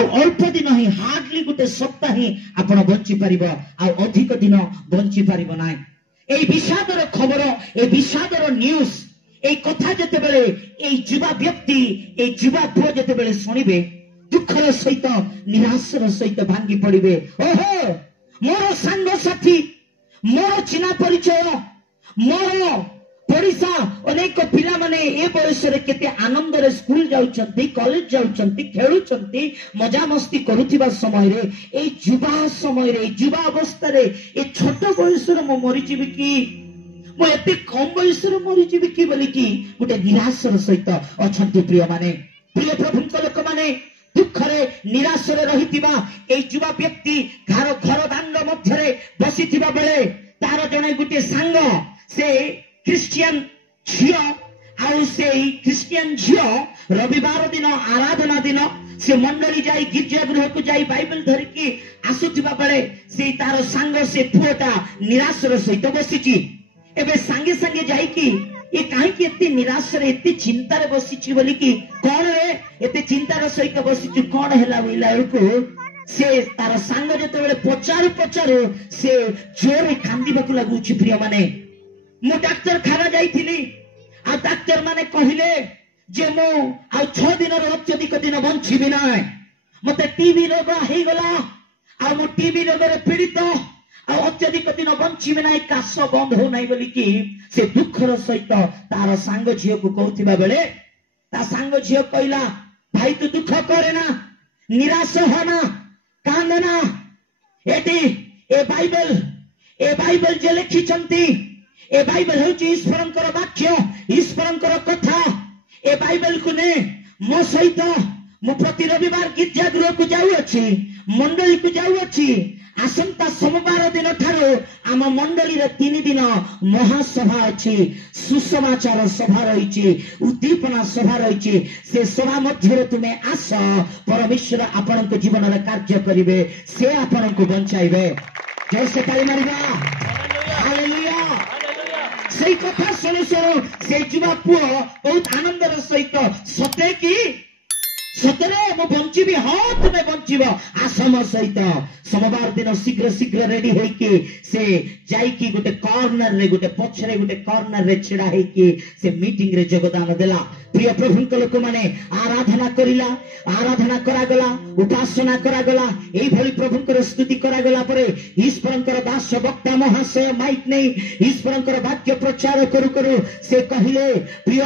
अल्प दिन ही हार्डली गोटे सप्ताह ही आपण बंची पारिबो अधिक दिन बंची पारिबो ना। ए विषादर खबर ए विषादर न्यूज ए कथा जते बेले ए युवा व्यक्ति ए युवा पुओ जते बेले सुनिबे दुखर सहित निराशर सहित भांगी पड़िबे। ओहो मोर सांग साथी मोर चिन्हा परिचय मोर पड़िशा अनेक पिला माने ए बयस रे केते आनंद रे स्कूल जाउचंती कॉलेज जाउचंती खेलुचंती मजा मस्ती करूथिबा समय रे ए युवा समय रे युवा अवस्था रे ए छोट बयस रे मो मरि जीवी की मो एते कम बयस रे मरि जीवी की बोली की गोटे निराशर सहित अछंती प्रिय माने प्रिय प्रभुक लोक माने दुख रे निराश रे रहितिबा ए युवा व्यक्ति घर घर दांड मध्य रे बसिथिबा बेले तार जने गोटे सांग से क्रिश्चियन झियो आउ से क्रिश्चियन झियो रविवार दिन आराधना दिन से मंडली जाई गिरजा गृह को जाई बाइबल धरिकी आसुथिबा बेले से तार सांग से पुओटा निराश रे सहित बसिची। एबे संगे संगे जाई कि ये काहे कि एते निराश रे एते चिंता रे बसिची बोली कि कोन रे एते चिंता रे सहित बसिची कोन हैला बोइला को से तार सांग जते बेले पचारू से जोरे कांदीबाकू लागुची। प्रिय माने मु डाक्टर खाना जाइथिली आ डाक्टर माने कहिले जे मु आ 6 दिन रो अत्यधिक दिन बंचिबि ना मते टीबी रोग हे गला आ मु टीबी रोग रे पीड़ित आ अत्यधिक दिन बंचिबि ना काश बंद हो नाही बोली कि से दुखर सहित तार सांग झियो को कहउथिबा बेले ता सांग झियो कहला भाई तू दुख करे ना निराश हो ना कांद ना एटी ए बाइबल जे लिखिचंती ए बाइबल हूँ ईश्वरंकर वाक्य ईश्वरंकर कथा ए बाइबल को ने मो सहित मु प्रति रविवार गिरजा गृह को जाऊँगी मंडली को जाऊँगी आसंता सोमवार दिन ठारो आम मंडली रे 3 दिन महासभा अच्छी सुसमाचार सभा रही उद्दीपना सभा रही से सभा मध्य तुम्हें आस परमेश्वर आपण को जीवन में कार्य करेंगे से आपण को बचाइबे। जय से ताली मारिबा हालेलुया। से कथा शुणु शुणु से युवा पुओ बहुत आनंदर सहित सते कि सतरे मु बंचिबी हाँ तुम्हें बंचिब आसम सहित सोमवार दिन शीघ्र शीघ्र रेडी होइके से जाइकी गोटे कॉर्नर रे गोटे पछरे गोटे कॉर्नर रे छिड़ा होइके से मीटिंग रे योगदान देला। प्रिय प्रभुक लोक माने आराधना करिला आराधना करा गला उपासना करा गला एई भली प्रभुकर स्तुति करा गला परे ईश्वरंकर दास वक्ता महाशय माइक नहीं ईश्वरंकर वाक्य प्रचार करू करू से कहिले प्रिय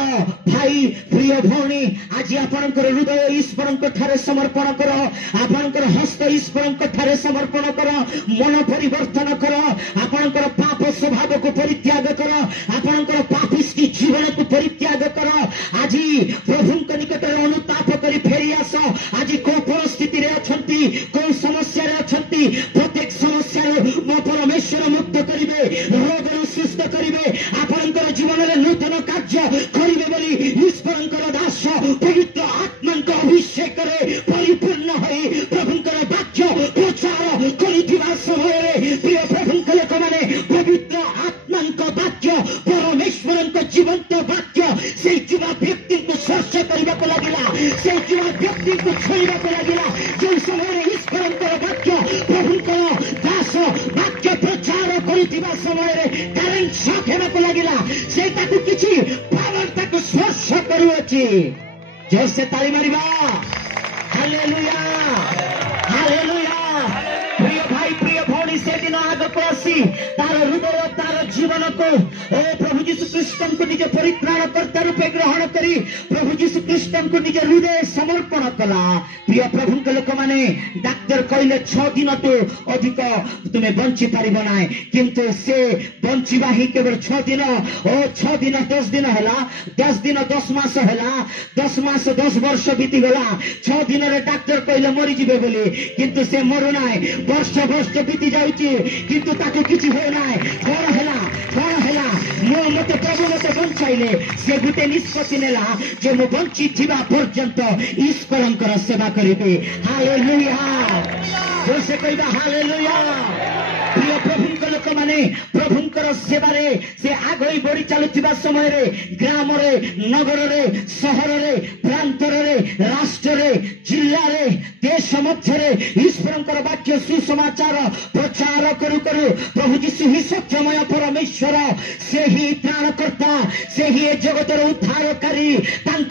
भाई प्रिय भौणी आज आपनकर हृदय ईश्वरंक ठारे समर्पण कर आपनकर हस्त ईश्वरंक ठारे समर्पण कर मन परिवर्तन कर आपनकर पाप स्वभाव को परित्याग कर आपनकर पापिष्टि जीवन को परित्याग कर आज प्रभुक निकट अनुताप कर फेरी आस। आज को परिस्थिति रे अछंती को समस्या रे अछंती प्रत्येक समस्या मो परमेश्वर मुक्त करिवे रोग सुस्थ करिवे आपनकर जीवन रे नूतन कार्य करिवे बोली ईश्वरंकर दास पवित्र आत्मांक अभिषेक रे परिपूर्ण होई प्रभुकर वाक्य प्रचार करिथिबा समय प्रिय प्रभुक लोक माने पवित्र आत्मांक वाक्य परमेश्वरंक जीवंत वाक्य से युवा व्यक्ति को स्पर्श करने को लगिला से युवा व्यक्ति को छुईबा को लगिला जो समय ईश्वरंकर वाक्य प्रभुकर दास वाक्य प्रचार करिथिबा समय करेंट शॉक हेबा को लगिला से ताकू किछि पावर ताकू स्पर्श करूछि। जोर से ताली मारिबा हालेलुया हालेलुया। प्रिय भाई प्रिय भौणी से दिन आग को आसी तार हृदय तार जीवन को ओ प्रभु यीशु कृष्ण को निज परित्राण कर्ता रूपे ग्रहण करी प्रभु यीशु कृष्ण को निज हृदय समर्पण कला। प्रिय प्रभु के लोक माने डाक्टर कहले 6 दिन तो अधिक तुम्हें बंची पारिब ना किंतु से बंचिबा ही केवल 6 दिन ओ 6 दिन 10 दिन हैला 10 दिन 10 मास हैला 10 मास 10 वर्ष बीती गला 6 दिन रे डाक्टर कहले मरि जिबे बोली किंतु से मरु नाय वर्ष वर्ष बीती जाउची किंतु ताको किछि हो नाय कोन हैला मो मते प्रभु मते बंचाइले से गुटे निष्पत्ति नेला जे मो बंची थिबा पर्यंत ईश्वरंकर सेवा करिबे। हालेलुया जोर से कहबा हालेलुया। प्रिय प्रभुकर लोक माने प्रभुकर सेवारे से आगई बढ़ी चलुथिबा समय रे ग्राम रे नगर रे शहर रे प्रांत रे राष्ट्र रे जिल्ला रे देश मध्य ईश्वर वाक्य सुसमाचार प्रचार करू करू प्रभु जीशु ही सत्यमय परमेश्वर से ही त्राणकर्ता से ही जगतर उद्धारकारी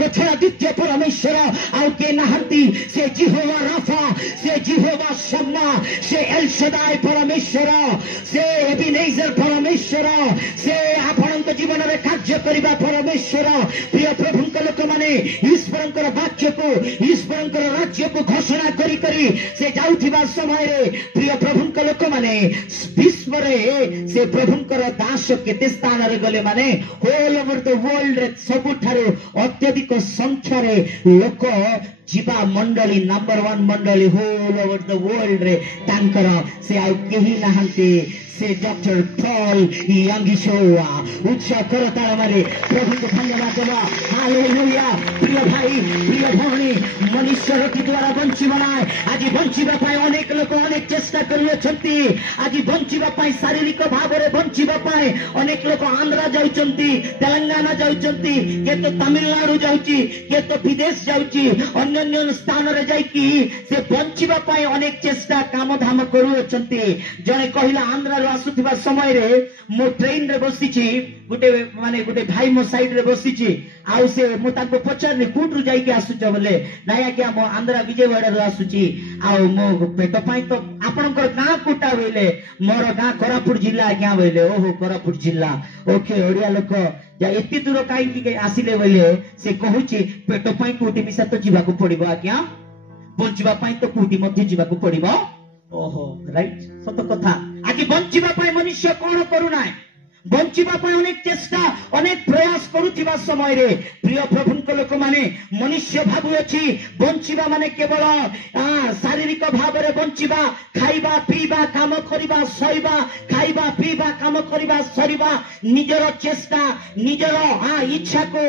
छड़ा द्वितीय परमेश्वर आउ के नहांती से जिहोवा राफा से जिहोवा शम्मा से एल शदाई परमेश्वर से एबिनेजर परमेश्वर से आपणक जीवन में कार्य करिबा परमेश्वर प्रिय प्रभुंक लोक माने ईश्वरंकर वाक्य को ईश्वरंकर राज्य को घोषणा करी करी से जाउथिबा समय रे प्रिय प्रभुंक लोक माने विश्व रे से प्रभुंकर दास केते स्थान रे गले माने होल ओवर द वर्ल्ड रे सबुठारो अत्यधिक संख्या रे लोक जीवा मंडली नंबर 1 मंडली होल ओवर द वर्ल्ड रे तांकर से आउ केही नहांती से डॉक्टर पॉल यंगिशोआ उच्च करतार मारे प्रभु को धन्यवाद देवा हालेलुया। प्रिय भाई प्रिय भौणी मनुष्य रति द्वारा बंचिबा नाय आज बंचिबा पाए अनेक लोक अनेक चेष्टा करूछंती आज बंचिबा पाए शारीरिक भाव रे बंचिबा पाए अनेक लोक आंध्र जाउचंती तेलंगाना जाउचंती के तो तमिलनाडु जाउची के तो विदेश जाउची अन्य स्थान रे जाई की से बंचिबा पाए अनेक चेष्टा काम धाम करूछंती जने कहिला आंध्र आसुथिबा समय रे मो ट्रेन रे बसिची गुटे माने गुटे भाई मो साइड रे बसिची आउ से मो ताको पचारनी कोटरु जाई के आसुच बोले नाया के मो आंध्र विजयवाड़ा रे आसुची आउ मो पेट पाई तो आपनकर गां कोटा होइले मोर गां कोरापुट जिल्ला क्या बोले ओहो कोरापुट जिल्ला ओके ओडिया लोक या एति दूर काई के आसिले बोले से कहूची पेट पाई कोटी मिसा तो जीवा को पड़िबो आज्ञा बंचिबा पाई तो कोटी मध्य जीवा को पड़िबो ओहो राइट सत कथा आज बंचिबा पाई मनुष्य कोन करूना बंचिबा पाई अनेक चेष्टा अनेक प्रयास करुथिबा समय रे प्रिय प्रभुंक लोक माने मनुष्य भाबु अछि बंचिबा माने केवल शारीरिक भाव रे बंचिबा खाइबा पीबा काम करिबा सइबा खाइबा पीबा काम करिबा सरिबा निजर चेष्टा निजर इच्छा को